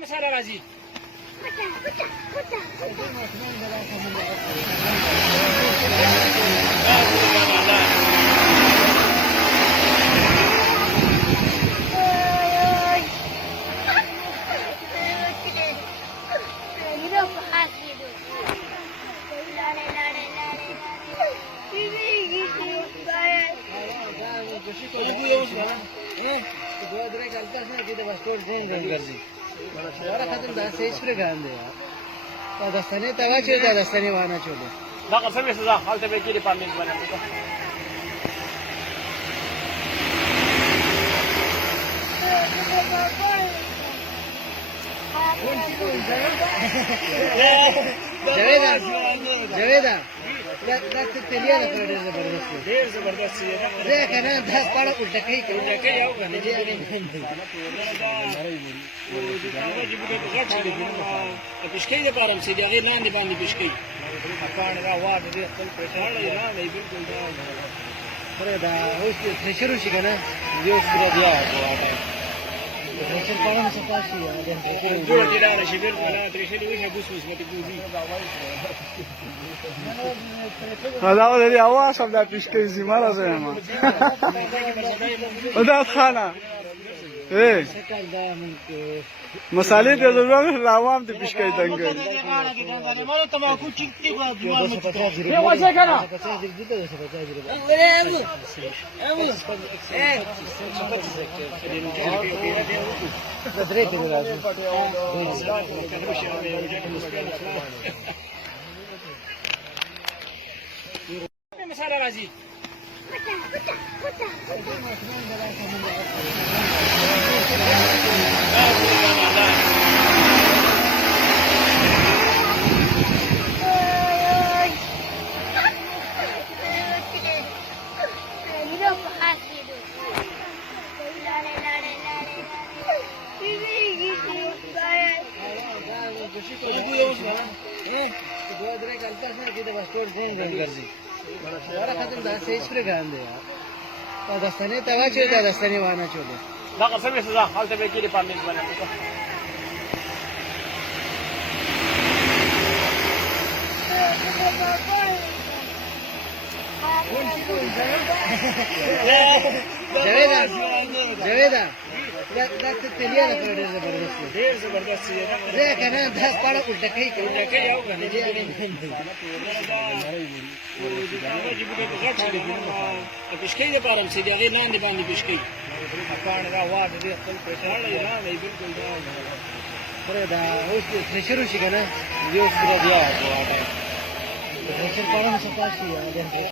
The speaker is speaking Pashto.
مساله راځي دستانه توا چه دستانه وانه چوله دا قسم یې سزا حالت به کې ډیپارټمنټ باندې جاویدا دا تلیا ده پر ډېر زبردست دی ده کنه دا پاړه الټه کوي یو کنه چې پښکې د پارم سي دی هغه لاندې باندې پښکې کان را واد دې خپل پټاړ نه نه بالکل دا پرې دا اوس تشرو شي کنه یو سره بیا تشر پاړه څه پاسي جوړ دي دا شي بالکل نه ترې شي وي بوس بوس مته ګوزي هذا هو الذي أواصل لا بيشكيزي مرة زي ما وده خانة إيه مسالي دي ضرورة العوام دي بيشكي دنگل مساله راځي دستانه توا چه دستانه وانه چوله دا قسم یې سزا حالت به کې ډیپارټمنټ باندې جاویدا دا تلیا ده پر ډېر زبردست دی ده کنه دا پاړه الټه کوي یو کنه چې پښکې د پارم سي دی هغه لاندې باندې پښکې کان را واد دې خپل پټاړ نه نه بالکل دا پرې دا اوس تشرو شي کنه یو سره بیا تشر پاړه څه پاسي